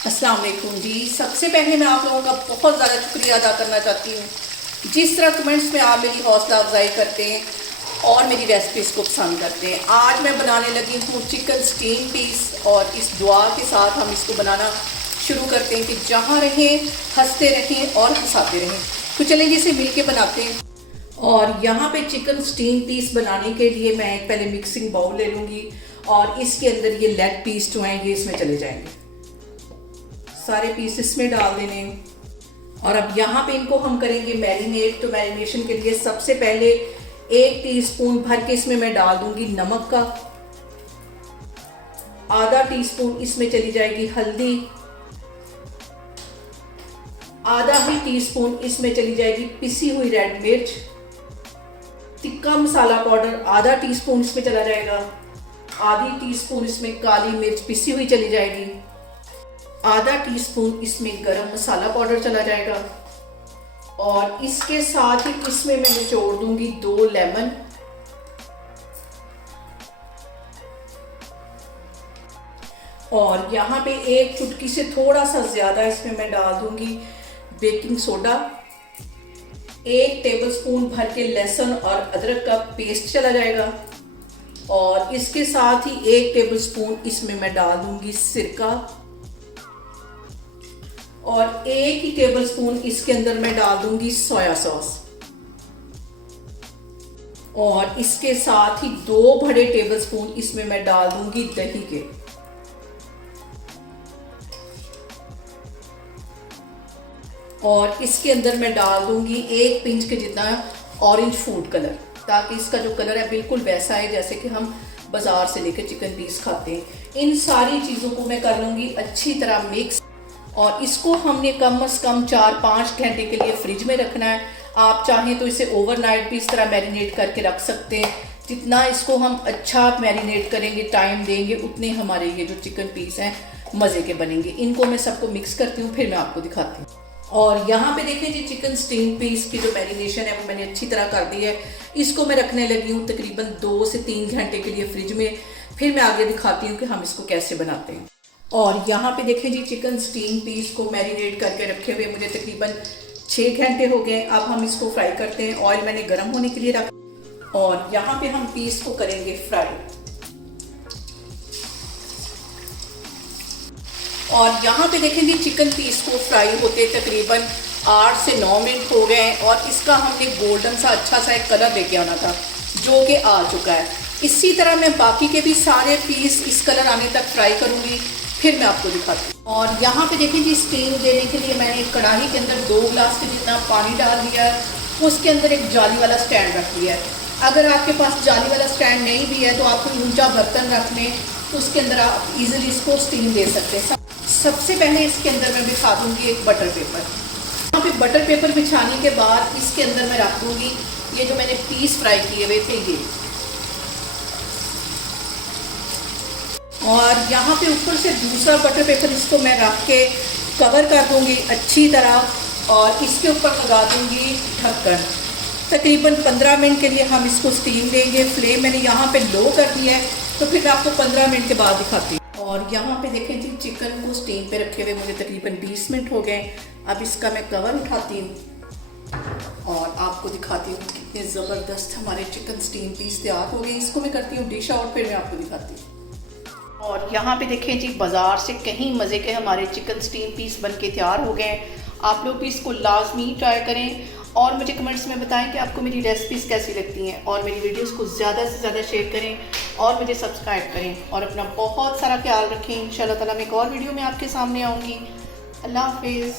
अस्सलाम वालेकुम जी। सबसे पहले मैं आप लोगों का बहुत ज़्यादा शुक्रिया अदा करना चाहती हूँ जिस तरह कमेंट्स में आप मेरी हौसला अफजाई करते हैं और मेरी रेसिपीज़ को पसंद करते हैं। आज मैं बनाने लगी हूँ चिकन स्टीम पीस और इस दुआ के साथ हम इसको बनाना शुरू करते हैं कि जहाँ रहें हंसते रहें और हंसाते रहें। तो चलें इसे मिल के बनाते हैं। और यहाँ पे चिकन स्टीम पीस बनाने के लिए मैं एक पहले मिक्सिंग बाउल ले लूँगी और इसके अंदर ये लेग पीस जो हैं ये इसमें चले जाएंगे। सारे पीस इसमें डाल देने और अब यहाँ पे इनको हम करेंगे मैरिनेट। तो मैरिनेशन के लिए सबसे पहले 1 टीस्पून भर के इसमें मैं डाल दूंगी नमक का, आधा टीस्पून इसमें चली जाएगी हल्दी, आधा ही टीस्पून इसमें चली जाएगी पिसी हुई रेड मिर्च, तिक्का मसाला पाउडर आधा टीस्पून इसमें चला जाएगा, आधी टीस्पून इसमें काली मिर्च पिसी हुई चली जाएगी, आधा टीस्पून इसमें गरम मसाला पाउडर चला जाएगा और इसके साथ ही इसमें मैं निचोड़ दूंगी 2 लेमन और यहाँ पे 1 चुटकी से थोड़ा सा ज्यादा इसमें मैं डाल दूंगी बेकिंग सोडा, 1 टेबलस्पून भर के लहसुन और अदरक का पेस्ट चला जाएगा और इसके साथ ही 1 टेबलस्पून इसमें मैं डाल दूंगी सिरका और 1 ही टेबलस्पून इसके अंदर मैं डाल दूंगी सोया सॉस और इसके साथ ही 2 बड़े टेबलस्पून इसमें मैं डाल दूंगी दही के और इसके अंदर मैं डाल दूंगी 1 पिंच के जितना ऑरेंज फूड कलर, ताकि इसका जो कलर है बिल्कुल वैसा है जैसे कि हम बाजार से लेकर चिकन पीस खाते हैं। इन सारी चीज़ों को मैं कर लूंगी अच्छी तरह मिक्स और इसको हमने कम से कम 4-5 घंटे के लिए फ्रिज में रखना है। आप चाहें तो इसे ओवरनाइट भी इस तरह मैरिनेट करके रख सकते हैं। जितना इसको हम अच्छा मैरिनेट करेंगे, टाइम देंगे, उतने हमारे ये जो चिकन पीस हैं मज़े के बनेंगे। इनको मैं सबको मिक्स करती हूँ, फिर मैं आपको दिखाती हूँ। और यहाँ पे देखें जी चिकन स्टीम पीस की जो मैरिनेशन है वो मैंने अच्छी तरह कर दी है। इसको मैं रखने लगी हूँ तकरीबन 2 से 3 घंटे के लिए फ्रिज में। फिर मैं आगे दिखाती हूँ कि हम इसको कैसे बनाते हैं। और यहाँ पे देखें जी चिकन स्टीम पीस को मैरिनेट करके रखे हुए मुझे तकरीबन 6 घंटे हो गए। अब हम इसको फ्राई करते हैं। ऑयल मैंने गर्म होने के लिए रखा और यहाँ पे हम पीस को करेंगे फ्राई। और यहाँ पे देखें जी चिकन पीस को फ्राई होते तकरीबन 8 से 9 मिनट हो गए हैं और इसका हमने गोल्डन सा अच्छा सा एक कलर लेके आना था जो कि आ चुका है। इसी तरह मैं बाकी के भी सारे पीस इस कलर आने तक फ्राई करूँगी, फिर मैं आपको दिखाती हूँ। और यहाँ पे देखिए जी स्टीम देने के लिए मैंने एक कढ़ाई के अंदर 2 गिलास के जितना पानी डाल दिया है। उसके अंदर एक जाली वाला स्टैंड रख दिया है। अगर आपके पास जाली वाला स्टैंड नहीं भी है तो आप कोई ऊंचा बर्तन रख लें, तो उसके अंदर आप इजीली इसको स्टीम दे सकते हैं। सबसे पहले इसके अंदर मैं बिछा दूँगी एक बटर पेपर। यहाँ पे बटर पेपर बिछाने के बाद इसके अंदर मैं रख दूँगी ये जो मैंने पीस फ्राई किए हुए थे ये, और यहाँ पे ऊपर से दूसरा बटर पेपर इसको मैं रख के कवर कर दूंगी अच्छी तरह और इसके ऊपर लगा दूंगी ढक्कन। तकरीबन 15 मिनट के लिए हम इसको स्टीम देंगे। फ्लेम मैंने यहाँ पे लो कर दिया है, तो फिर मैं आपको 15 मिनट के बाद दिखाती हूँ। और यहाँ पे देखें जी चिकन को स्टीम पे रखे हुए मुझे तकरीबन 20 मिनट हो गए। अब इसका मैं कवर उठाती हूँ और आपको दिखाती हूँ कितने ज़बरदस्त हमारे चिकन स्टीम पीस तैयार हो गए। इसको मैं करती हूँ डिश आउट, फिर मैं आपको दिखाती हूँ। और यहाँ पे देखें जी बाज़ार से कहीं मज़े के हमारे चिकन स्टीम पीस बन के तैयार हो गए। आप लोग भी इसको लाजमी ट्राई करें और मुझे कमेंट्स में बताएं कि आपको मेरी रेसिपीज़ कैसी लगती हैं और मेरी वीडियोस को ज़्यादा से ज़्यादा शेयर करें और मुझे सब्सक्राइब करें और अपना बहुत सारा ख्याल रखें। इंशाल्लाह ताला मैं एक और वीडियो में आपके सामने आऊँगी। अल्लाह हाफिज़।